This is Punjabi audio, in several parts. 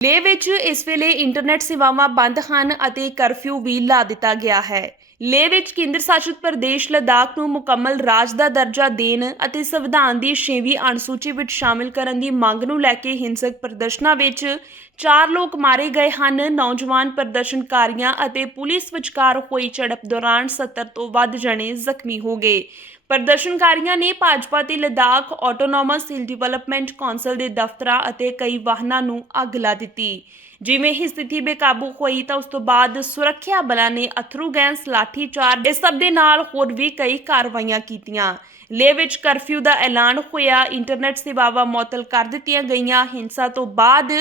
ਲੇਹ ਵਿੱਚ ਇਸ ਵੇਲੇ ਇੰਟਰਨੈਟ ਸੇਵਾਵਾਂ ਬੰਦ ਹਨ ਅਤੇ ਕਰਫਿਊ ਵੀ ਲਾ ਦਿੱਤਾ ਗਿਆ ਹੈ। ਲੇਹ ਵਿੱਚ ਕੇਂਦਰ ਸ਼ਾਸਿਤ ਪ੍ਰਦੇਸ਼ ਲਦਾਖ ਨੂੰ ਮੁਕੰਮਲ ਰਾਜ ਦਾ ਦਰਜਾ ਦੇਣ ਅਤੇ ਸੰਵਿਧਾਨ ਦੀ 6ਵੀਂ ਅਨੁਸੂਚੀ ਵਿੱਚ ਸ਼ਾਮਿਲ ਕਰਨ ਦੀ ਮੰਗ ਨੂੰ ਲੈ ਕੇ ਹਿੰਸਕ ਪ੍ਰਦਰਸ਼ਨਾਂ ਵਿੱਚ ਚਾਰ ਲੋਕ ਮਾਰੇ ਗਏ ਹਨ, ਨੌਜਵਾਨ ਪ੍ਰਦਰਸ਼ਨਕਾਰੀਆਂ ਅਤੇ ਪੁਲਿਸ ਵਿਚਕਾਰ ਹੋਈ ਝੜਪ ਦੌਰਾਨ 70 ਤੋਂ ਵੱਧ ਜਣੇ ਜ਼ਖਮੀ ਹੋ ਗਏ। ਪ੍ਰਦਰਸ਼ਨਕਾਰੀਆਂ ਨੇ ਭਾਜਪਾ ਤੇ Ladakh autonomous hill development council ਦੇ ਦਫ਼ਤਰਾਂ ਅਤੇ ਕਈ ਵਾਹਨਾਂ ਨੂੰ ਅੱਗ ਲਾ ਦਿੱਤੀ। ਜਿਵੇਂ ਹੀ ਸਥਿਤੀ ਬੇਕਾਬੂ ਹੋਈ ਤਾਂ ਉਸ ਤੋਂ ਬਾਅਦ ਸੁਰੱਖਿਆ ਬਲਾਂ ਨੇ ਅਥਰੂ ਗੈਸ ਲਾਠੀ ਚਾਰਜ ਇਸ ਸਭ ਦੇ ਨਾਲ ਹੋਰ ਵੀ ਕਈ ਕਾਰਵਾਈਆਂ ਕੀਤੀਆਂ। ਲੇਹ ਵਿੱਚ ਕਰਫਿਊ ਦਾ ਐਲਾਨ ਹੋਇਆ। ਇੰਟਰਨੈਟ ਸੇਵਾਵਾਂ ਮੁਅੱਤਲ ਕਰ ਦਿੱਤੀਆਂ ਗਈਆਂ। ਹਿੰਸਾ ਤੋਂ ਬਾਅਦ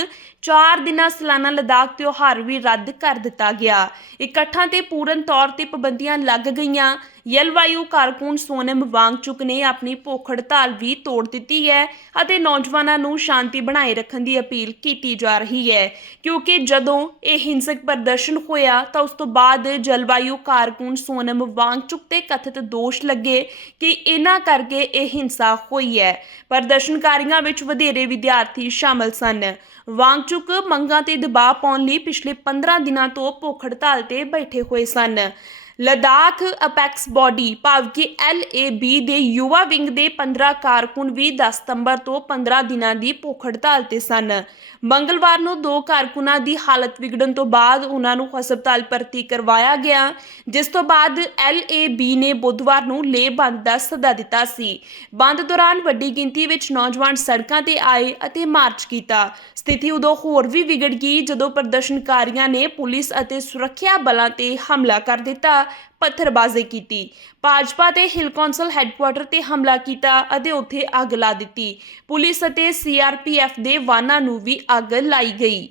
4 ਦਿਨਾਂ ਸਾਲਾਨਾ ਲਦਾਖ ਤਿਉਹਾਰ ਵੀ ਰੱਦ ਕਰ ਦਿੱਤਾ ਗਿਆ। ਇਕੱਠਾਂ ਤੇ ਪੂਰਨ ਤੌਰ ਤੇ ਪਾਬੰਦੀਆਂ ਲੱਗ ਗਈਆਂ। ਯਲਵਾਯੂ ਕਾਰਕੁਨ ਸੋਨਮ ਵਾਂਗਚੁਕ ਨੇ ਆਪਣੀ ਭੁੱਖ ਹੜਤਾਲ ਵੀ ਤੋੜ ਦਿੱਤੀ ਹੈ ਅਤੇ ਨੌਜਵਾਨਾਂ ਨੂੰ ਸ਼ਾਂਤੀ ਬਣਾਏ ਰੱਖਣ ਦੀ ਅਪੀਲ ਕੀਤੀ ਜਾ ਰਹੀ ਹੈ। ਕਿਉਂਕਿ ਜਦੋਂ ਇਹ ਹਿੰਸਕ ਪ੍ਰਦਰਸ਼ਨ ਹੋਇਆ ਤਾਂ ਉਸ ਤੋਂ ਬਾਅਦ ਜਲਵਾਯੂ ਕਾਰਕੁਨ ਸੋਨਮ ਵਾਂਗਚੁਕ ਤੇ ਕਥਿਤ ਦੋਸ਼ ਲੱਗੇ ਕਿ ਇਹਨਾਂ ਕਰਕੇ ਇਹ ਹਿੰਸਾ ਹੋਈ ਹੈ। ਪ੍ਰਦਰਸ਼ਨਕਾਰੀਆਂ ਵਿੱਚ ਵਧੇਰੇ ਵਿਦਿਆਰਥੀ ਸ਼ਾਮਲ ਸਨ। ਵਾਂਗਚੁਕ ਮੰਗਾਂ ਤੇ ਦਬਾਅ ਪਾਉਣ ਲਈ ਪਿਛਲੇ 15 ਦਿਨਾਂ ਤੋਂ ਭੁੱਖ ਹੜਤਾਲ ਤੇ ਬੈਠੇ ਹੋਏ ਸਨ। ਲਦਾਖ ਅਪੈਕਸ ਬਾਡੀ ਭਾਵ ਕਿ LAB ਦੇ ਯੁਵਾ ਵਿੰਗ ਦੇ 15 ਕਾਰਕੁਨ ਵੀ 10 ਸਤੰਬਰ ਤੋਂ 15 ਦਿਨਾਂ ਦੀ ਭੁੱਖ ਹੜਤਾਲ ਤੇ ਸਨ ਮੰਗਲਵਾਰ ਨੂੰ ਦੋ ਕਾਰਕੁਨਾਂ ਦੀ ਹਾਲਤ ਵਿਗੜਨ ਤੋਂ ਬਾਅਦ ਉਹਨਾਂ ਨੂੰ ਹਸਪਤਾਲ ਭਰਤੀ ਕਰਵਾਇਆ ਗਿਆ ਜਿਸ ਤੋਂ ਬਾਅਦ LAB ਨੇ ਬੁੱਧਵਾਰ ਨੂੰ ਲੇਹ ਬੰਦ ਦਾ ਸੱਦਾ ਦਿੱਤਾ ਸੀ ਬੰਦ ਦੌਰਾਨ ਵੱਡੀ ਗਿਣਤੀ ਵਿੱਚ ਨੌਜਵਾਨ ਸੜਕਾਂ ਤੇ ਆਏ ਅਤੇ ਮਾਰਚ ਕੀਤਾ ਸਥਿਤੀ ਉਦੋਂ ਹੋਰ ਵੀ ਵਿਗੜ ਗਈ ਜਦੋਂ ਪ੍ਰਦਰਸ਼ਨਕਾਰੀਆਂ ਨੇ ਪੁਲਿਸ ਅਤੇ ਸੁਰੱਖਿਆ ਬਲਾਂ ਤੇ ਹਮਲਾ ਕਰ ਦਿੱਤਾ ਪੱਥਰਬਾਜ਼ੀ ਕੀਤੀ। ਭਾਜਪਾ ਤੇ ਹਿਲ ਕੌਂਸਲ ਹੈੱਡਕੁਆਰਟਰ ਤੇ ਹਮਲਾ ਕੀਤਾ ਅਤੇ ਉੱਥੇ ਅੱਗ ਲਾ ਦਿੱਤੀ। ਪੁਲਿਸ ਅਤੇ ਸੀਆਰਪੀਐਫ ਦੇ ਵਾਹਨਾਂ ਨੂੰ ਵੀ ਅੱਗ ਲਾਈ ਗਈ।